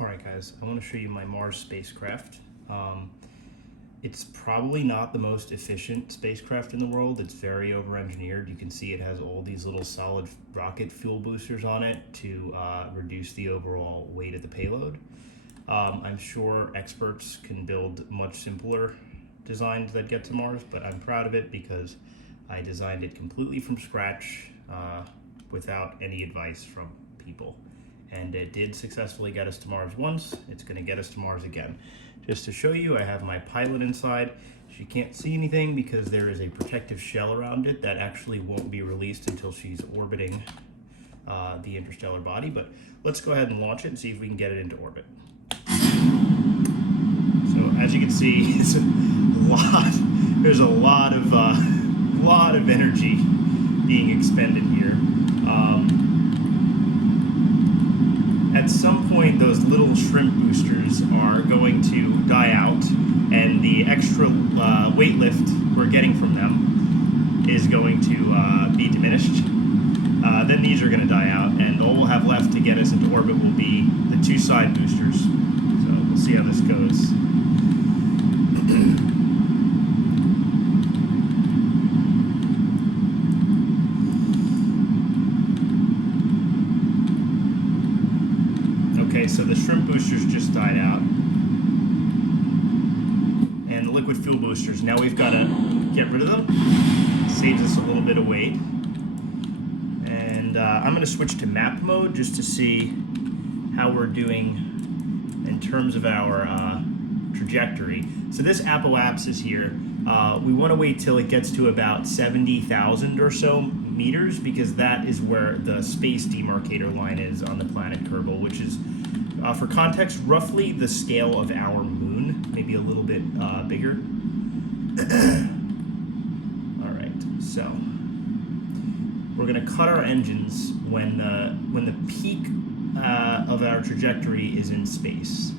Alright guys, I want to show you my Mars spacecraft. It's probably not the most efficient spacecraft in the world. It's very over-engineered. You can see it has all these little solid rocket fuel boosters on it to reduce the overall weight of the payload. I'm sure experts can build much simpler designs that get to Mars, but I'm proud of it because I designed it completely from scratch without any advice from people. And it did successfully get us to Mars once. It's going to get us to Mars again. Just to show you, I have my pilot inside. She can't see anything because there is a protective shell around it that actually won't be released until she's orbiting the interstellar body. But let's go ahead and launch it and see if we can get it into orbit. So as you can see, it's a lot. There's a lot of energy being expended here. At some point, those little shrimp boosters are going to die out, and the extra weight lift we're getting from them is going to be diminished. Then these are going to die out, and all we'll have left to get us into orbit will be the two side boosters. So we'll see how this goes. Okay, so the shrimp boosters just died out. And the liquid fuel boosters, now we've got to get rid of them. Saves us a little bit of weight. And I'm going to switch to map mode just to see how we're doing in terms of our trajectory. So this apoapsis here, we want to wait till it gets to about 70,000 or so meters, because that is where the space demarcator line is on the planet Kerbal, which is, for context, roughly the scale of our moon, maybe a little bit bigger. All right, so we're going to cut our engines when the peak of our trajectory is in space.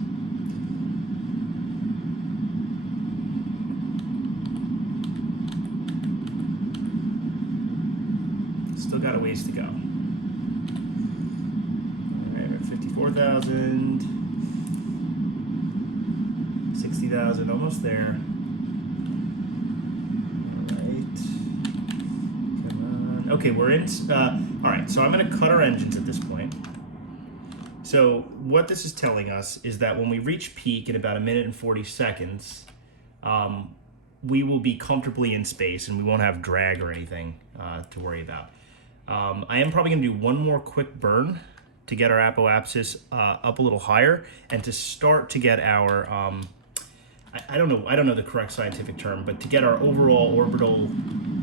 Still got a ways to go. All right, we're at 54,000, 60,000, almost there. All right, come on. Okay, we're in. All right, so I'm going to cut our engines at this point. So what this is telling us is that when we reach peak in about 1 minute and 40 seconds, we will be comfortably in space and we won't have drag or anything to worry about. I am probably going to do one more quick burn to get our apoapsis up a little higher, and to start to get our I don't know the correct scientific term, but to get our overall orbital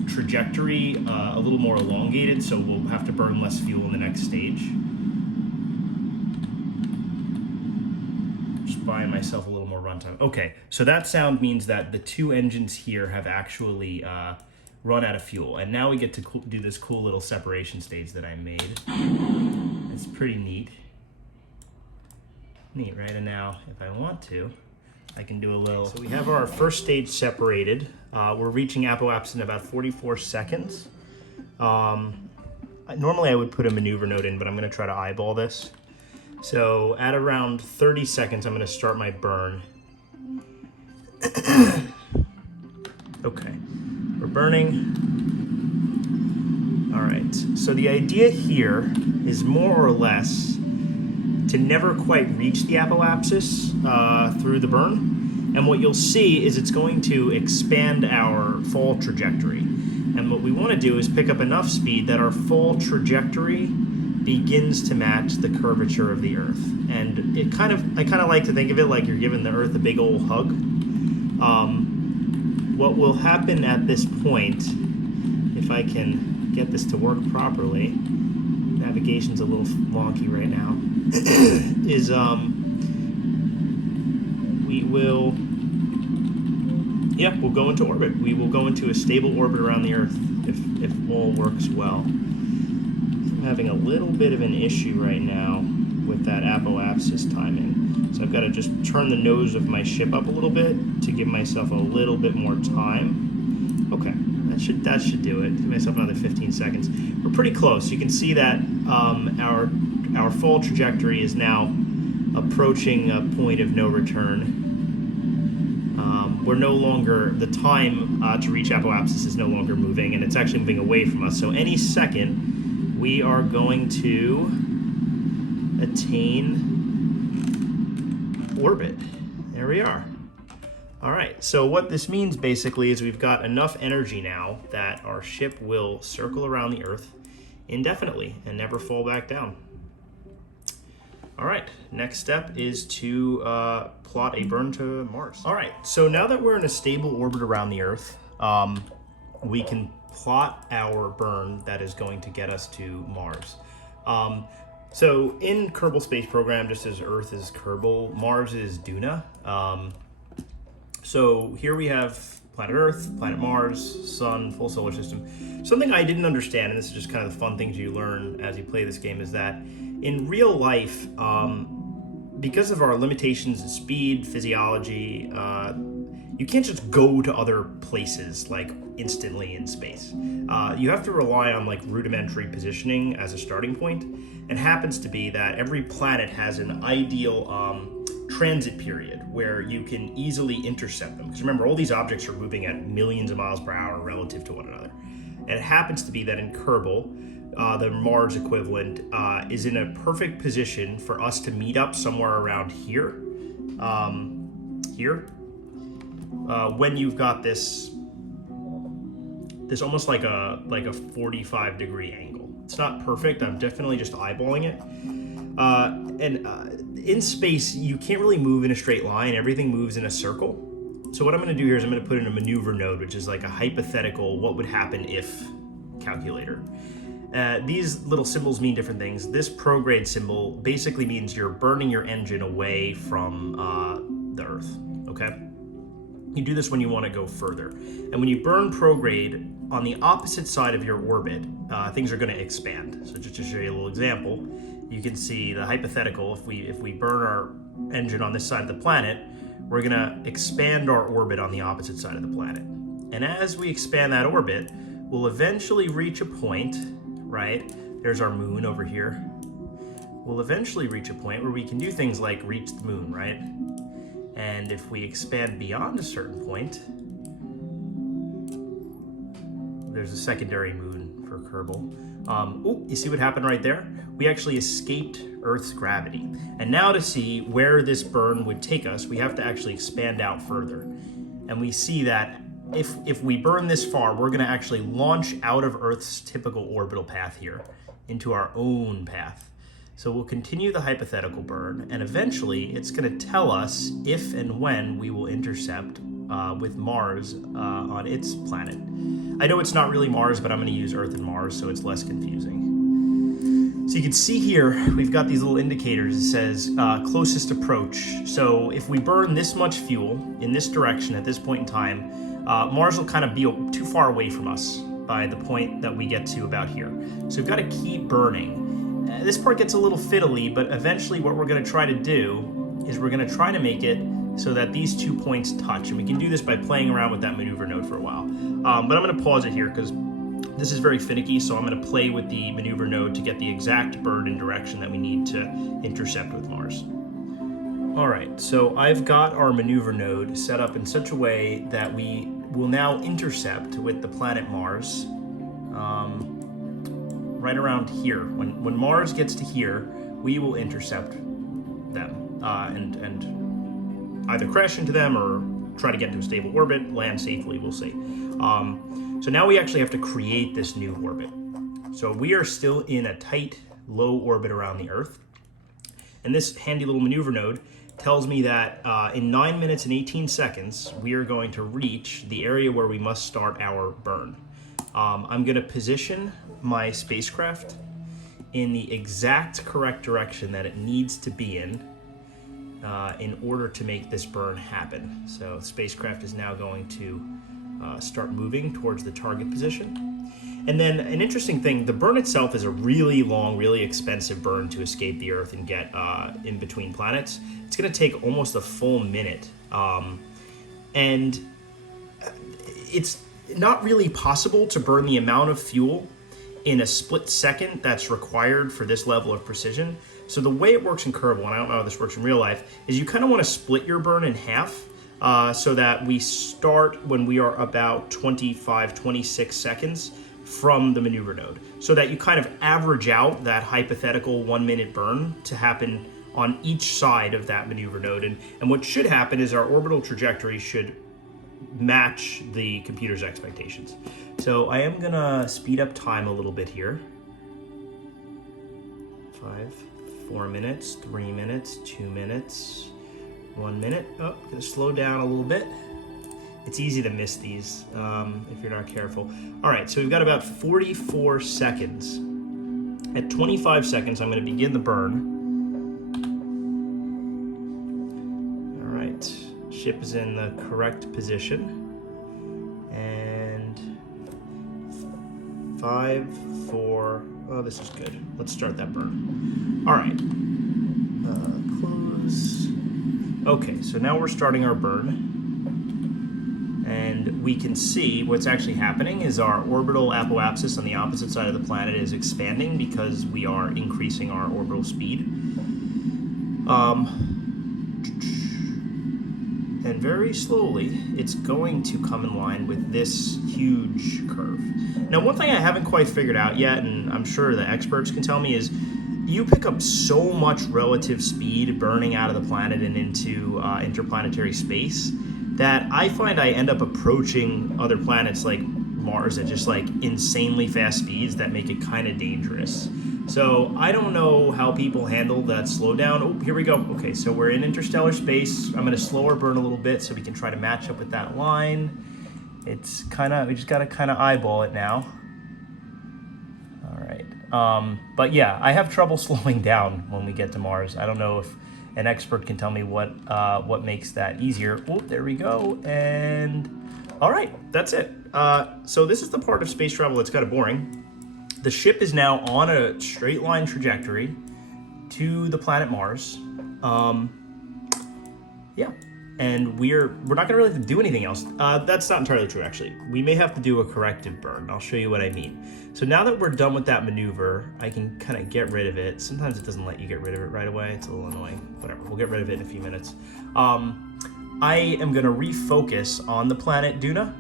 trajectory a little more elongated, so we'll have to burn less fuel in the next stage. Just buying myself a little more runtime. Okay, so that sound means that the two engines here have actually run out of fuel, and now we get to do this cool little separation stage that I made. It's pretty neat, right? And now if I want to, I can do a little. So we have our first stage separated. We're reaching apoapsis in about 44 seconds. Normally I would put a maneuver node in, but I'm going to try to eyeball this. So at around 30 seconds, I'm going to start my burn. Okay. We're burning. All right, so the idea here is more or less to never quite reach the apoapsis through the burn. And what you'll see is it's going to expand our fall trajectory. And what we want to do is pick up enough speed that our fall trajectory begins to match the curvature of the Earth. And I kind of like to think of it like you're giving the Earth a big old hug. What will happen at this point, if I can get this to work properly, navigation's a little wonky right now, is we'll go into orbit. We will go into a stable orbit around the Earth if all works well. I'm having a little bit of an issue right now with that apoapsis timing. So I've got to just turn the nose of my ship up a little bit to give myself a little bit more time. Okay, that should do it. Give myself another 15 seconds. We're pretty close. You can see that our fall trajectory is now approaching a point of no return. We're no longer, the time to reach apoapsis is no longer moving, and it's actually moving away from us. So any second, we are going to attain orbit. There we are. All right, so what this means basically is we've got enough energy now that our ship will circle around the Earth indefinitely and never fall back down. All right, next step is to plot a burn to Mars. All right, so now that we're in a stable orbit around the Earth, we can plot our burn that is going to get us to Mars. So in Kerbal Space Program, just as Earth is Kerbal, Mars is Duna. So here we have planet Earth, planet Mars, Sun, full solar system. Something I didn't understand, and this is just kind of the fun things you learn as you play this game, is that in real life, because of our limitations in speed, physiology, you can't just go to other places like instantly in space. You have to rely on like rudimentary positioning as a starting point. It happens to be that every planet has an ideal transit period where you can easily intercept them. Because remember, all these objects are moving at millions of miles per hour relative to one another. And it happens to be that in Kerbal, the Mars equivalent, is in a perfect position for us to meet up somewhere around here. When you've got this almost like a 45-degree angle. It's not perfect. I'm definitely just eyeballing it. In space, you can't really move in a straight line. Everything moves in a circle. So what I'm going to do here is I'm going to put in a maneuver node, which is like a hypothetical what would happen if calculator. These little symbols mean different things. This prograde symbol basically means you're burning your engine away from the Earth, okay? You do this when you want to go further. And when you burn prograde on the opposite side of your orbit, things are going to expand. So just to show you a little example, you can see the hypothetical, if we burn our engine on this side of the planet, we're going to expand our orbit on the opposite side of the planet. And as we expand that orbit, we'll eventually reach a point, right? There's our moon over here. We'll eventually reach a point where we can do things like reach the moon, right? And if we expand beyond a certain point, there's a secondary moon for Kerbal. Oh, you see what happened right there? We actually escaped Earth's gravity. And now to see where this burn would take us, we have to actually expand out further. And we see that if we burn this far, we're gonna actually launch out of Earth's typical orbital path here into our own path. So we'll continue the hypothetical burn, and eventually it's gonna tell us if and when we will intercept with Mars on its planet. I know it's not really Mars, but I'm gonna use Earth and Mars so it's less confusing. So you can see here, we've got these little indicators. It says closest approach. So if we burn this much fuel in this direction at this point in time, Mars will kind of be too far away from us by the point that we get to about here. So we've got to keep burning. This part gets a little fiddly, but eventually what we're going to try to do is we're going to try to make it so that these 2 points touch. And we can do this by playing around with that maneuver node for a while. But I'm going to pause it here because this is very finicky, so I'm going to play with the maneuver node to get the exact burn and direction that we need to intercept with Mars. All right, so I've got our maneuver node set up in such a way that we will now intercept with the planet Mars right around here. When Mars gets to here, we will intercept them and either crash into them or try to get into a stable orbit, land safely, we'll see. So now we actually have to create this new orbit. So we are still in a tight, low orbit around the Earth. And this handy little maneuver node tells me that in 9 minutes and 18 seconds, we are going to reach the area where we must start our burn. I'm going to position my spacecraft in the exact correct direction that it needs to be in order to make this burn happen. So the spacecraft is now going to start moving towards the target position. And then an interesting thing, the burn itself is a really long, really expensive burn to escape the Earth and get in between planets. It's going to take almost a full minute. And it's not really possible to burn the amount of fuel in a split second that's required for this level of precision. So the way it works in Kerbal, and I don't know how this works in real life, is you kind of want to split your burn in half so that we start when we are about 25, 26 seconds from the maneuver node, so that you kind of average out that hypothetical 1 minute burn to happen on each side of that maneuver node. And what should happen is our orbital trajectory should match the computer's expectations. So I am gonna speed up time a little bit here. 5, 4 minutes, 3 minutes, 2 minutes, 1 minute. Oh, gonna slow down a little bit. It's easy to miss these if you're not careful. All right, so we've got about 44 seconds. At 25 seconds, I'm gonna begin the burn. All right, ship is in the correct position. And 5, 4, oh, this is good. Let's start that burn. All right, close. Okay, so now we're starting our burn. And we can see what's actually happening is our orbital apoapsis on the opposite side of the planet is expanding because we are increasing our orbital speed. And very slowly, it's going to come in line with this huge curve. Now, one thing I haven't quite figured out yet, and I'm sure the experts can tell me, is you pick up so much relative speed burning out of the planet and into interplanetary space that I find I end up approaching other planets like Mars at just like insanely fast speeds that make it kind of dangerous. So I don't know how people handle that slowdown. Oh, here we go. Okay, so we're in interstellar space. I'm gonna slow our burn a little bit so we can try to match up with that line. It's kind of, we just gotta kind of eyeball it now. All right, but yeah, I have trouble slowing down when we get to Mars. I don't know if an expert can tell me what makes that easier. Oh, there we go. And all right, that's it. So this is the part of space travel that's kind of boring. The ship is now on a straight line trajectory to the planet Mars. Yeah, and we're not gonna really have to do anything else. That's not entirely true, actually. We may have to do a corrective burn. I'll show you what I mean. So now that we're done with that maneuver, I can kind of get rid of it. Sometimes it doesn't let you get rid of it right away. It's a little annoying. Whatever, we'll get rid of it in a few minutes. I am gonna refocus on the planet Duna.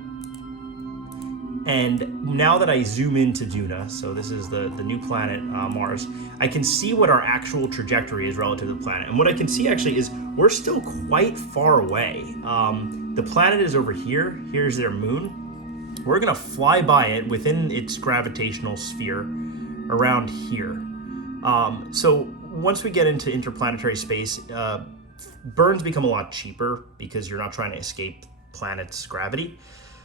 And now that I zoom into Duna, so this is the new planet, Mars, I can see what our actual trajectory is relative to the planet. And what I can see actually is we're still quite far away. The planet is over here. Here's their moon. We're gonna fly by it within its gravitational sphere around here. So once we get into interplanetary space, burns become a lot cheaper because you're not trying to escape planet's gravity.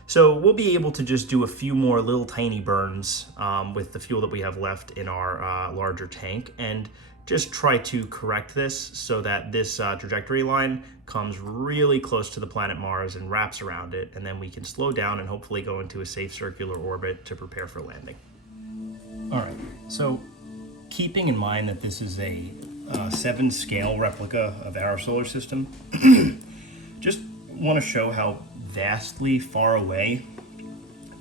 So we'll be able to just do a few more little tiny burns with the fuel that we have left in our larger tank and just try to correct this so that this trajectory line comes really close to the planet Mars and wraps around it, and then we can slow down and hopefully go into a safe circular orbit to prepare for landing. All right, so keeping in mind that this is a 7 scale replica of our solar system, just want to show how vastly far away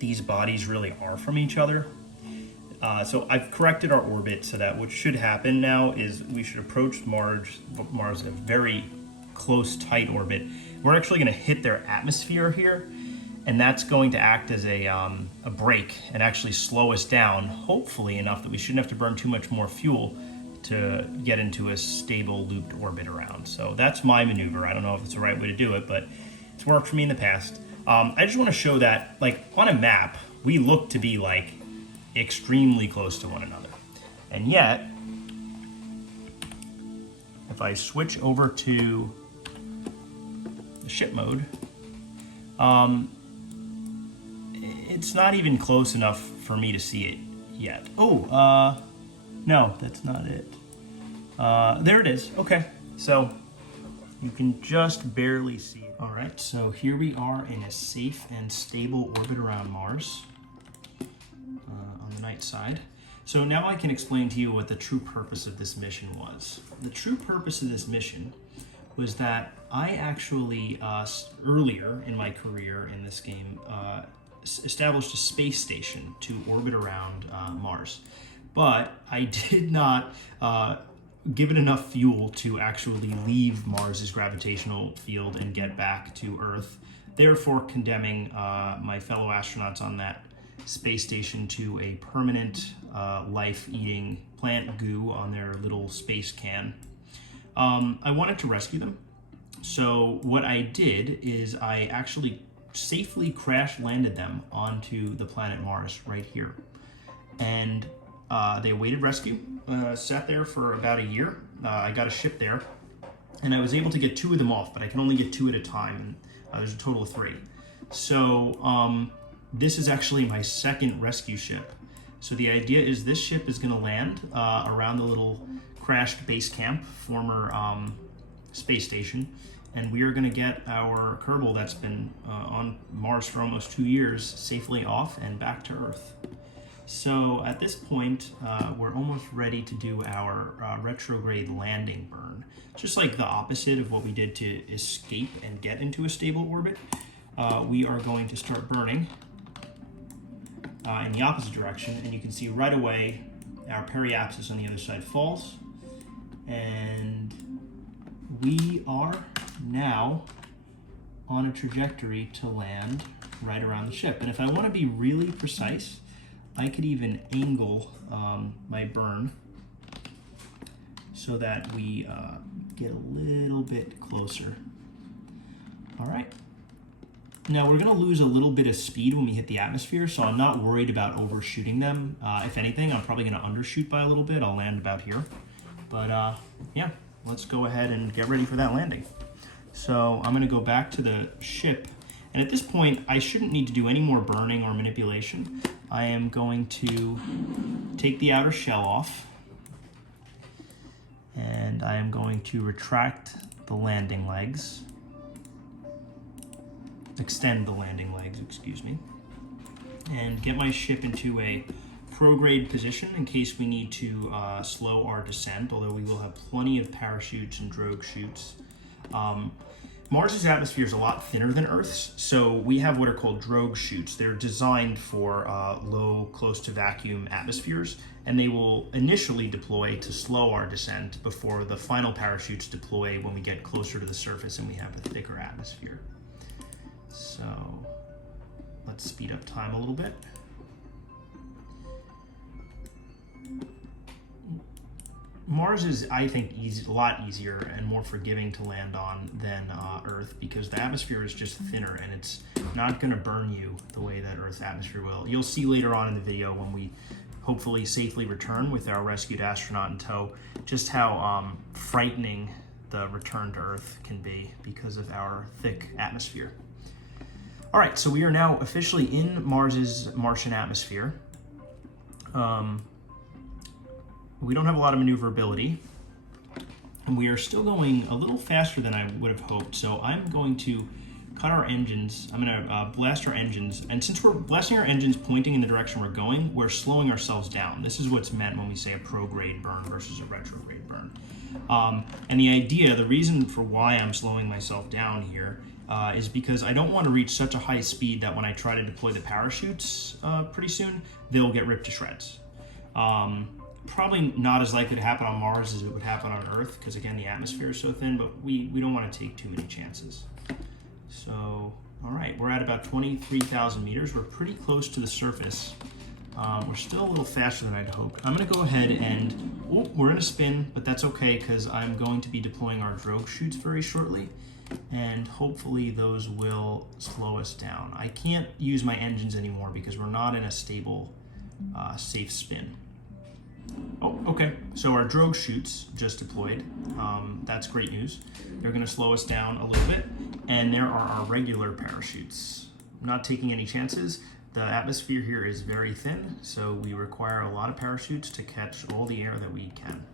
these bodies really are from each other. So I've corrected our orbit so that what should happen now is we should approach Mars in a very close, tight orbit. We're actually going to hit their atmosphere here, and that's going to act as a brake and actually slow us down, hopefully enough that we shouldn't have to burn too much more fuel to get into a stable looped orbit around. So that's my maneuver. I don't know if it's the right way to do it, but it's worked for me in the past. I just want to show that, like, on a map, we look to be, like, extremely close to one another. And yet, if I switch over to the ship mode, it's not even close enough for me to see it yet. Oh, no, that's not it. There it is. Okay, so you can just barely see it. All right, so here we are in a safe and stable orbit around Mars on the night side. So now I can explain to you what the true purpose of this mission was. The true purpose of this mission was that I actually, earlier in my career in this game, established a space station to orbit around Mars. But I did not give it enough fuel to actually leave Mars's gravitational field and get back to Earth, therefore condemning my fellow astronauts on that space station to a permanent life-eating plant goo on their little space can. I wanted to rescue them. So what I did is I actually safely crash landed them onto the planet Mars right here. And they awaited rescue, sat there for about a year. I got a ship there, and I was able to get 2 of them off, but I can only get 2 at a time, and there's a total of 3. So this is actually my second rescue ship. So the idea is this ship is going to land around the little crashed base camp, former space station, and we are going to get our Kerbal that's been on Mars for almost 2 years safely off and back to Earth. So at this point, we're almost ready to do our retrograde landing burn. Just like the opposite of what we did to escape and get into a stable orbit, we are going to start burning in the opposite direction, and you can see right away our periapsis on the other side falls, and we are now on a trajectory to land right around the ship. And if I want to be really precise, I could even angle my burn so that we get a little bit closer. All right. Now we're going to lose a little bit of speed when we hit the atmosphere, so I'm not worried about overshooting them. If anything, I'm probably going to undershoot by a little bit. I'll land about here. But yeah, let's go ahead and get ready for that landing. So I'm going to go back to the ship. And at this point, I shouldn't need to do any more burning or manipulation. I am going to take the outer shell off, and I am going to retract the landing legs, extend the landing legs, excuse me, and get my ship into a prograde position in case we need to slow our descent, although we will have plenty of parachutes and drogue chutes. Mars's atmosphere is a lot thinner than Earth's, so we have what are called drogue chutes. They're designed for low, close to vacuum atmospheres, and they will initially deploy to slow our descent before the final parachutes deploy when we get closer to the surface and we have a thicker atmosphere. So let's speed up time a little bit. Mars is, I think, a lot easier and more forgiving to land on than Earth, because the atmosphere is just thinner and it's not going to burn you the way that Earth's atmosphere will. You'll see later on in the video when we hopefully safely return with our rescued astronaut in tow just how frightening the return to Earth can be because of our thick atmosphere. All right, so we are now officially in Mars's Martian atmosphere. We don't have a lot of maneuverability, and we are still going a little faster than I would have hoped. So I'm going to cut our engines. I'm going to blast our engines, and since we're blasting our engines pointing in the direction we're going, we're slowing ourselves down. This is what's meant when we say a prograde burn versus a retrograde burn. And the idea, the reason for why I'm slowing myself down here is because I don't want to reach such a high speed that when I try to deploy the parachutes pretty soon, they'll get ripped to shreds. Probably not as likely to happen on Mars as it would happen on Earth, because again, the atmosphere is so thin, but we don't want to take too many chances. So, all right, we're at about 23,000 meters. We're pretty close to the surface. We're still a little faster than I'd hoped. I'm going to go ahead and, we're in a spin, but that's okay because I'm going to be deploying our drogue chutes very shortly, and hopefully those will slow us down. I can't use my engines anymore because we're not in a stable, safe spin. Oh, okay, so our drogue chutes just deployed. That's great news. They're going to slow us down a little bit, and there are our regular parachutes. I'm not taking any chances. The atmosphere here is very thin, so we require a lot of parachutes to catch all the air that we can.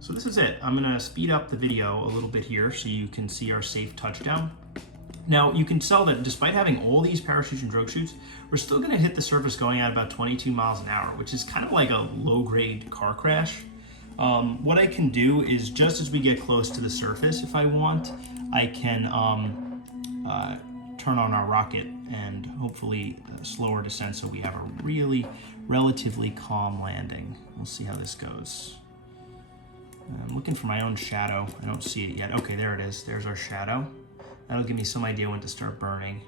So this is it. I'm going to speed up the video a little bit here so you can see our safe touchdown. Now, you can tell that despite having all these parachutes and drogue chutes, we're still going to hit the surface going at about 22 miles an hour, which is kind of like a low-grade car crash. What I can do is, just as we get close to the surface, if I want, I can turn on our rocket and hopefully slow our descent so we have a really relatively calm landing. We'll see how this goes. I'm looking for my own shadow. I don't see it yet. Okay, there it is. There's our shadow. That'll give me some idea when to start burning.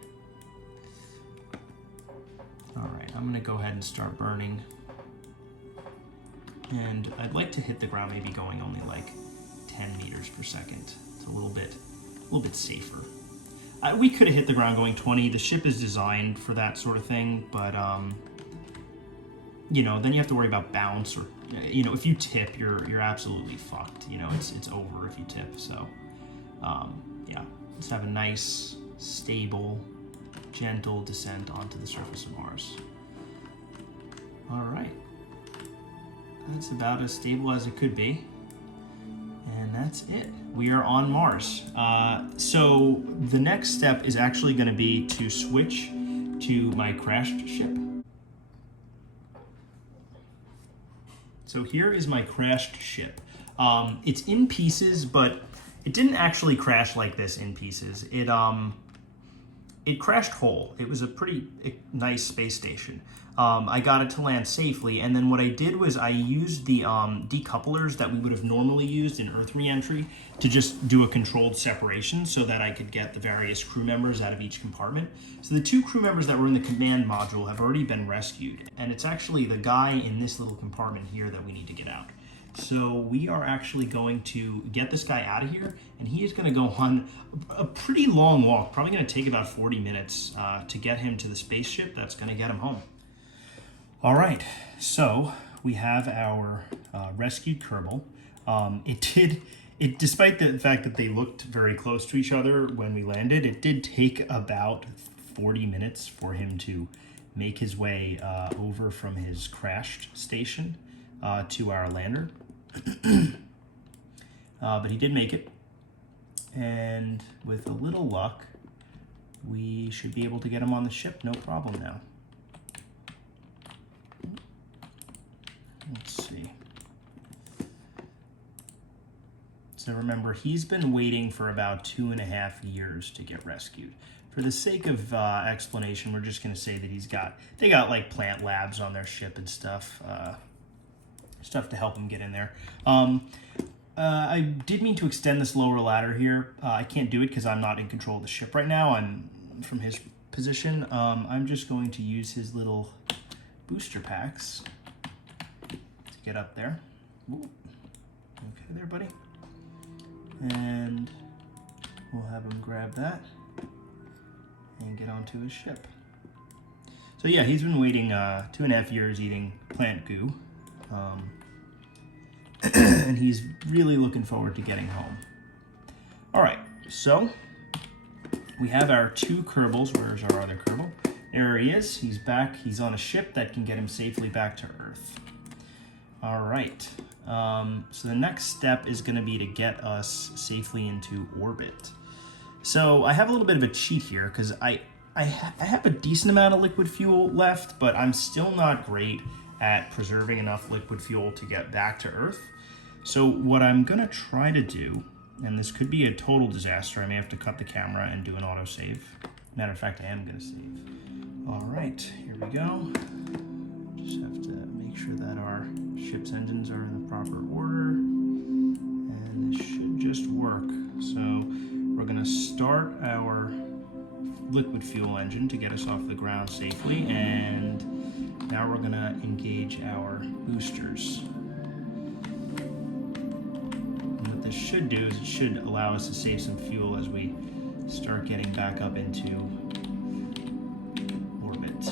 All right, I'm gonna go ahead and start burning. And I'd like to hit the ground maybe going only like 10 meters per second. It's a little bit safer. We could have hit the ground going 20. The ship is designed for that sort of thing, but you know, then you have to worry about bounce, or you know, if you tip, you're absolutely fucked. You know, it's over if you tip. So yeah, let's have a nice, stable, gentle descent onto the surface of Mars. All right, that's about as stable as it could be. And that's it. We are on Mars. So the next step is actually going to be to switch to my crashed ship. So here is my crashed ship. It's in pieces, but it didn't actually crash like this in pieces. It crashed whole. It was a pretty nice space station. I got it to land safely, and then what I did was I used the decouplers that we would have normally used in Earth reentry to just do a controlled separation so that I could get the various crew members out of each compartment. So the 2 crew members that were in the command module have already been rescued, and it's actually the guy in this little compartment here that we need to get out. So we are actually going to get this guy out of here, and he is going to go on a pretty long walk, probably going to take about 40 minutes to get him to the spaceship that's going to get him home. All right, so we have our rescued Kerbal. Despite the fact that they looked very close to each other when we landed, it did take about 40 minutes for him to make his way over from his crashed station to our lander. But he did make it, and with a little luck, we should be able to get him on the ship, no problem now. Let's see. So remember, he's been waiting for about 2.5 years to get rescued. For the sake of explanation, we're just going to say that they got like plant labs on their ship and stuff. Stuff to help him get in there. I did mean to extend this lower ladder here. I can't do it because I'm not in control of the ship right now. I'm from his position. I'm just going to use his little booster packs to get up there. Ooh. Okay there, buddy. And we'll have him grab that and get onto his ship. So yeah, he's been waiting 2.5 years eating plant goo. And he's really looking forward to getting home. All right, so we have our 2 Kerbals. Where's our other Kerbal? There he is. He's back. He's on a ship that can get him safely back to Earth. All right. So the next step is going to be to get us safely into orbit. So I have a little bit of a cheat here because I have a decent amount of liquid fuel left, but I'm still not great at preserving enough liquid fuel to get back to Earth. So what I'm gonna try to do, and this could be a total disaster, I may have to cut the camera and do an autosave. Matter of fact, I am gonna save. All right, here we go. Just have to make sure that our ship's engines are in the proper order, and this should just work. So we're gonna start our liquid fuel engine to get us off the ground safely, and now we're gonna engage our boosters. And what this should do is it should allow us to save some fuel as we start getting back up into orbit.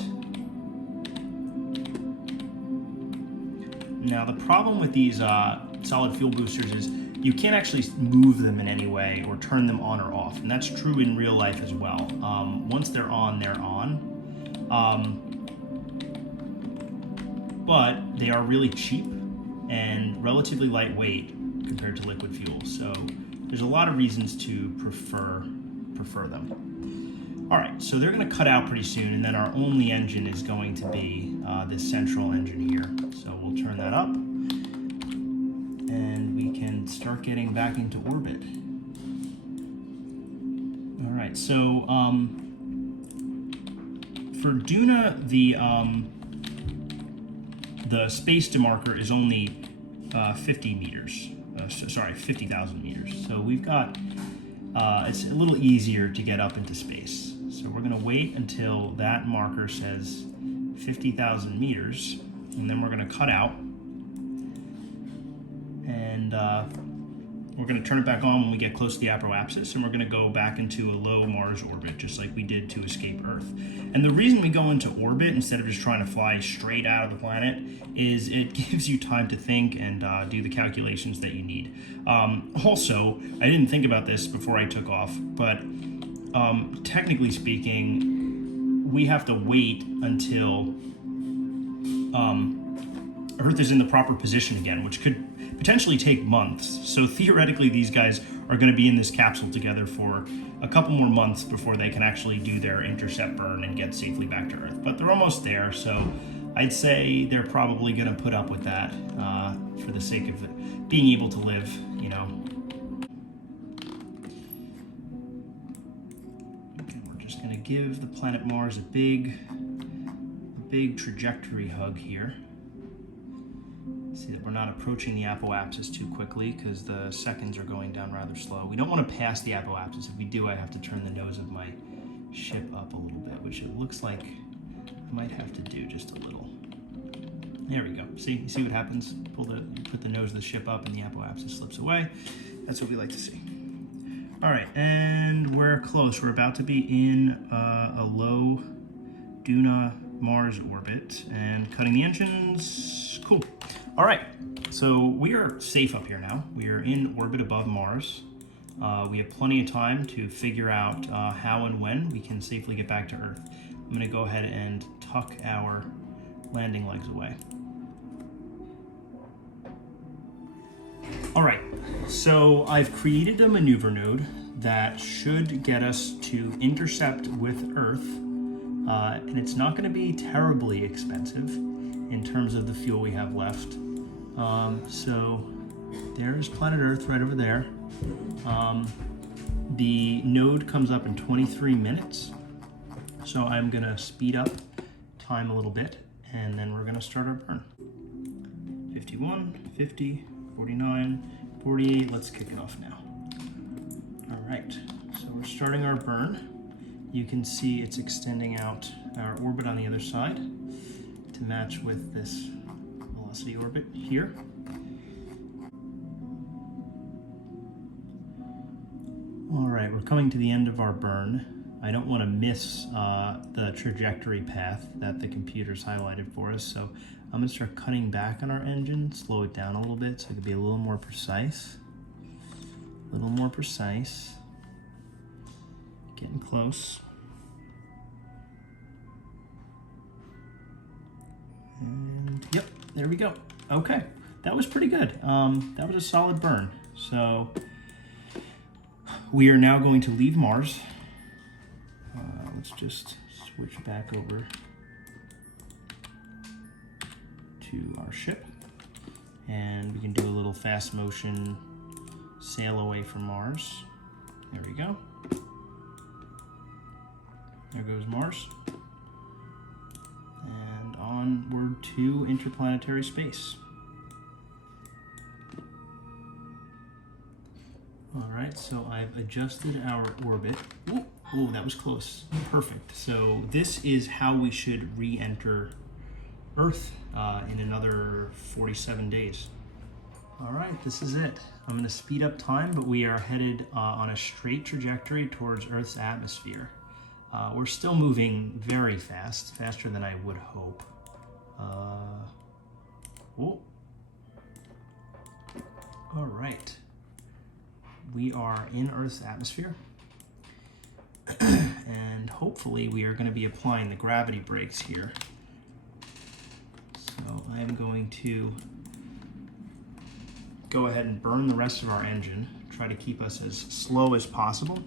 Now the problem with these solid fuel boosters is you can't actually move them in any way or turn them on or off, and that's true in real life as well. Once they're on, they're on. But they are really cheap and relatively lightweight compared to liquid fuel, so there's a lot of reasons to prefer them. All right, so they're going to cut out pretty soon, and then our only engine is going to be this central engine here. So we'll turn that up, and we can start getting back into orbit. All right, so for Duna, the space demarker is only 50 meters, sorry, 50,000 meters. So we've got, it's a little easier to get up into space. So we're gonna wait until that marker says 50,000 meters, and then we're gonna cut out, and we're going to turn it back on when we get close to the apoapsis, and we're going to go back into a low Mars orbit, just like we did to escape Earth. And the reason we go into orbit instead of just trying to fly straight out of the planet is it gives you time to think and do the calculations that you need. Also, I didn't think about this before I took off, but technically speaking, we have to wait until Earth is in the proper position again, which could potentially take months. So theoretically, these guys are going to be in this capsule together for a couple more months before they can actually do their intercept burn and get safely back to Earth. But they're almost there, so I'd say they're probably going to put up with that for the sake of being able to live, you know. Okay, we're just going to give the planet Mars a big trajectory hug here. See that we're not approaching the apoapsis too quickly because the seconds are going down rather slow. We don't want to pass the apoapsis. If we do, I have to turn the nose of my ship up a little bit, which it looks like I might have to do just a little. There we go. See, you see what happens? Put the nose of the ship up and the apoapsis slips away. That's what we like to see. All right, and we're close. We're about to be in a low Duna Mars orbit and cutting the engines. Cool. All right, so we are safe up here now. We are in orbit above Mars. We have plenty of time to figure out how and when we can safely get back to Earth. I'm gonna go ahead and tuck our landing legs away. All right, so I've created a maneuver node that should get us to intercept with Earth, and it's not gonna be terribly expensive in terms of the fuel we have left. So there's planet Earth right over there. The node comes up in 23 minutes. So I'm gonna speed up time a little bit, and then we're gonna start our burn. 51, 50, 49, 48, let's kick it off now. All right, so we're starting our burn. You can see it's extending out our orbit on the other side to match with this velocity orbit here. All right, we're coming to the end of our burn. I don't want to miss the trajectory path that the computer's highlighted for us, so I'm going to start cutting back on our engine, slow it down a little bit so it can be a little more precise. A little more precise. Getting close. And yep, there we go. Okay, that was pretty good. That was a solid burn. So we are now going to leave Mars. Let's just switch back over to our ship, and we can do a little fast motion sail away from Mars. There we go. There goes Mars. And onward to interplanetary space. All right, so I've adjusted our orbit. Oh, that was close. Perfect. So this is how we should re-enter Earth in another 47 days. All right, this is it. I'm going to speed up time, but we are headed on a straight trajectory towards Earth's atmosphere. We're still moving very fast, faster than I would hope. Oh. All right. We are in Earth's atmosphere. And hopefully we are going to be applying the gravity brakes here. So I am going to go ahead and burn the rest of our engine, try to keep us as slow as possible,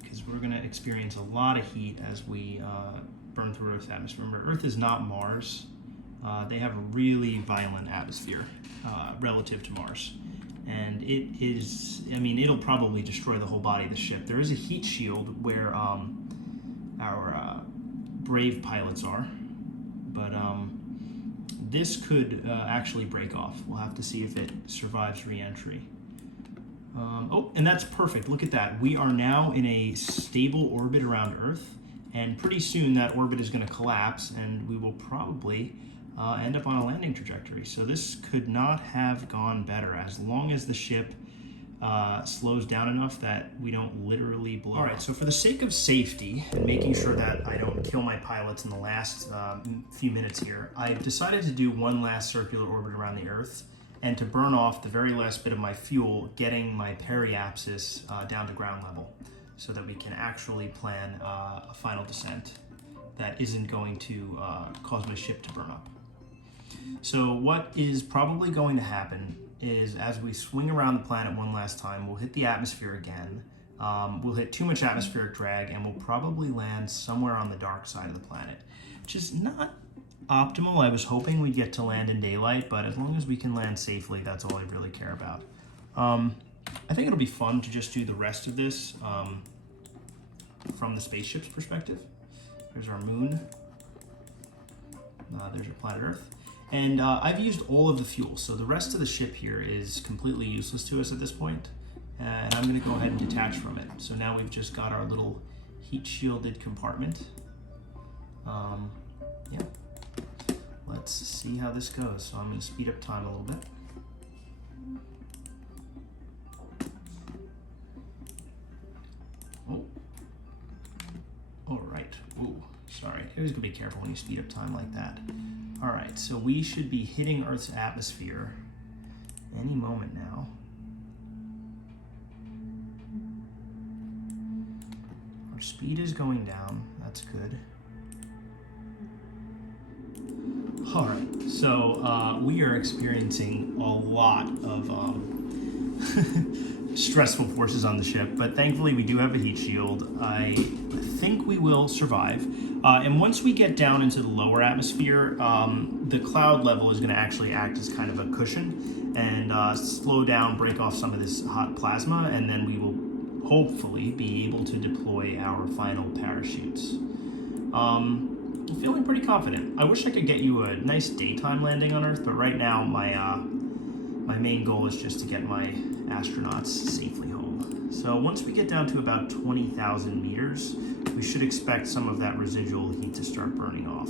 because we're going to experience a lot of heat as we burn through Earth's atmosphere. Remember, Earth is not Mars. They have a really violent atmosphere relative to Mars. And it is, I mean, it'll probably destroy the whole body of the ship. There is a heat shield where our brave pilots are, but this could actually break off. We'll have to see if it survives re-entry. Oh, and that's perfect. Look at that. We are now in a stable orbit around Earth, and pretty soon that orbit is going to collapse, and we will probably end up on a landing trajectory. So this could not have gone better, as long as the ship slows down enough that we don't literally blow. All right, so for the sake of safety and making sure that I don't kill my pilots in the last few minutes here, I've decided to do one last circular orbit around the Earth, and to burn off the very last bit of my fuel, getting my periapsis down to ground level, so that we can actually plan a final descent that isn't going to cause my ship to burn up. So what is probably going to happen is, as we swing around the planet one last time, we'll hit the atmosphere again, we'll hit too much atmospheric drag, and we'll probably land somewhere on the dark side of the planet, which is not optimal. I was hoping we'd get to land in daylight, but as long as we can land safely, that's all I really care about. I think it'll be fun to just do the rest of this from the spaceship's perspective. There's our moon. There's our planet Earth. And I've used all of the fuel, so the rest of the ship here is completely useless to us at this point. And I'm going to go ahead and detach from it. So now we've just got our little heat-shielded compartment. Yeah. Let's see how this goes. So I'm going to speed up time a little bit. Oh. All right. Ooh, sorry. Always gotta be careful when you speed up time like that. All right, so we should be hitting Earth's atmosphere any moment now. Our speed is going down. That's good. All right, so we are experiencing a lot of stressful forces on the ship, but thankfully we do have a heat shield. I think we will survive. And once we get down into the lower atmosphere, the cloud level is going to actually act as kind of a cushion and slow down, break off some of this hot plasma, and then we will hopefully be able to deploy our final parachutes. I'm feeling pretty confident. I wish I could get you a nice daytime landing on Earth, but right now my main goal is just to get my astronauts safely home. So once we get down to about 20,000 meters, we should expect some of that residual heat to start burning off.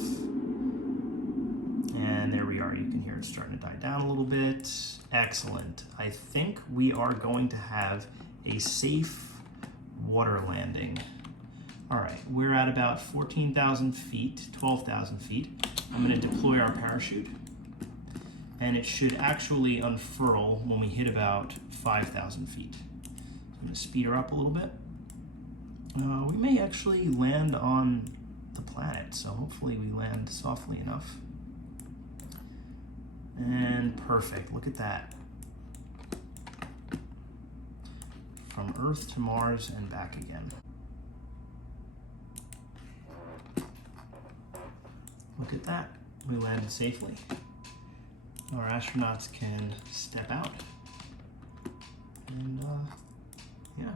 And there we are. You can hear it starting to die down a little bit. Excellent. I think we are going to have a safe water landing. All right, we're at about 14,000 feet, 12,000 feet. I'm going to deploy our parachute, and it should actually unfurl when we hit about 5,000 feet. I'm going to speed her up a little bit. We may actually land on the planet, so hopefully we land softly enough. And perfect, look at that. From Earth to Mars and back again. Look at that, we landed safely. Our astronauts can step out. And yeah.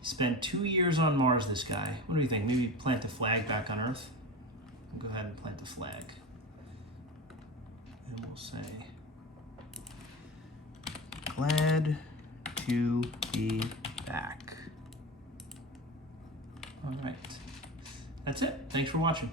Spent 2 years on Mars, this guy. What do you think? Maybe plant a flag back on Earth? We'll go ahead and plant the flag. And we'll say, glad to be back. All right. That's it. Thanks for watching.